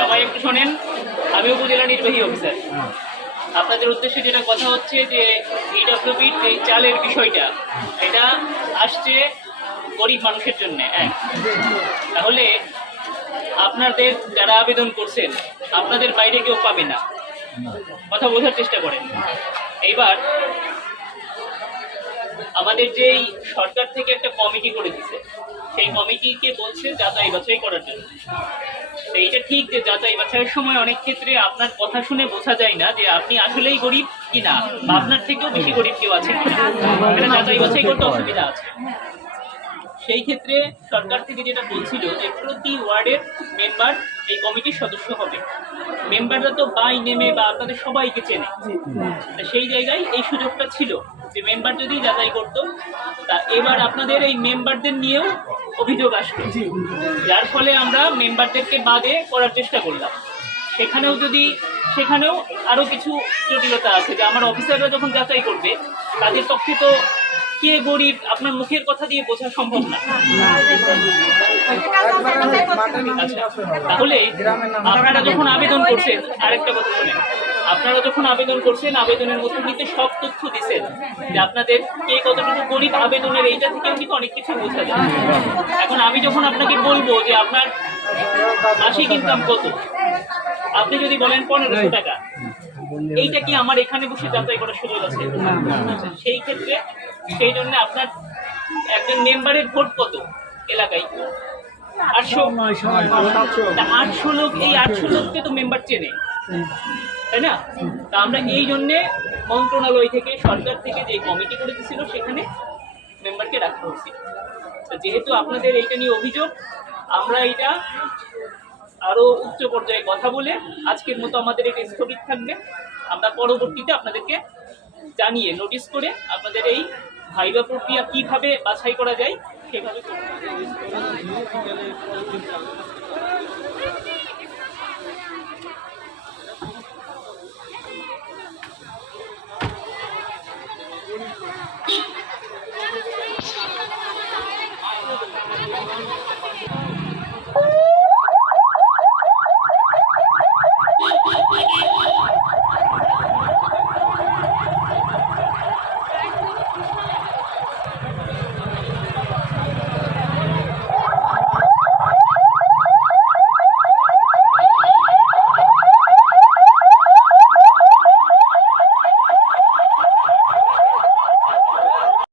সবাই একটু শোনেন। আমি উপজেলা নির্বাহী অফিসার। আপনাদের উদ্দেশ্যে যেটা কথা হচ্ছে যে ইডব্লিউপির এই চালের বিষয়টা, এটা আসছে গরিব মানুষের জন্য এক তাহলে আপনাদের যারা আবেদন করছেন, আপনাদের বাইরে কেউ পাবে না। কথা বোঝার চেষ্টা করেন। এইবার আমাদের যেই সরকার থেকে একটা কমিটি করে দিছে, সেই কমিটিকে বলছে যাচাই বাছাই করার জন্য। তো এইটা ঠিক যে যাচাই বাছাইয়ের সময় অনেক ক্ষেত্রে আপনার কথা শুনে বোঝা যায় না যে আপনি আসলেই গরিব কিনা, বা আপনার থেকেও বেশি গরিব কেউ আছে কিনা। যাচাই বাছাই করতে অসুবিধা আছে। সেই ক্ষেত্রে সরকার থেকে যেটা বলছিল যে প্রতি ওয়ার্ডের মেম্বার এই কমিটির সদস্য হবে। মেম্বাররা তো বাই নেমে বা আপনাদের সবাইকে চেনে। তা সেই জায়গায় এই সুযোগটা ছিল যে মেম্বার যদি যাচাই করতো তা এবার আপনাদের এই মেম্বারদের নিয়েও অভিযোগ আসলো যার ফলে আমরা মেম্বারদেরকে বাদে করার চেষ্টা করলাম। সেখানেও যদি সেখানেও আরও কিছু জটিলতা আছে যে আমার অফিসাররা যখন যাচাই করবে তাদের পক্ষে তো কে গরিব আপনার মুখের কথা দিয়ে বোঝা সম্ভব না। তাহলে আপনারা যখন আবেদন করছেন আরেকটা কথা শুনেন। আপনারা যখন আবেদন করছেন আবেদনের মধ্যে কিন্তু সব তথ্য দিচ্ছেন যে আপনাদের কে কতটুকু গরিব আবেদনের এইটা থেকে কিন্তু অনেক কিছু বোঝা যায়। এখন আমি যখন আপনাকে বলব যে আপনার মাসিক ইনকাম কত আপনি যদি বলেন পনেরোশো টাকা এইটা কি আমার এখানে বসে যাচাই করার সুযোগ আছে? আচ্ছা, সেই ক্ষেত্রে সেই জন্য আপনার একজন মেম্বারের ভোট কত এলাকায়? আটশো আটশো। লোক এই আটশো লোককে তো মেম্বার চেনে। তাই না? তা আমরা এই জন্যে মন্ত্রণালয় থেকে সরকার থেকে যে কমিটি করে দিয়েছিল সেখানে মেম্বারকে রাখা হয়েছিল যেহেতু আপনাদের এইটা নিয়ে অভিযোগ আমরা এটা আরও উচ্চ পর্যায়ে কথা বলে আজকের মতো আমাদের এটা স্থগিত থাকবে। আমরা পরবর্তীতে আপনাদেরকে জানিয়ে নোটিশ করে আপনাদের এই ভাইবা প্রক্রিয়া কীভাবে বাছাই করা যায় সেভাবে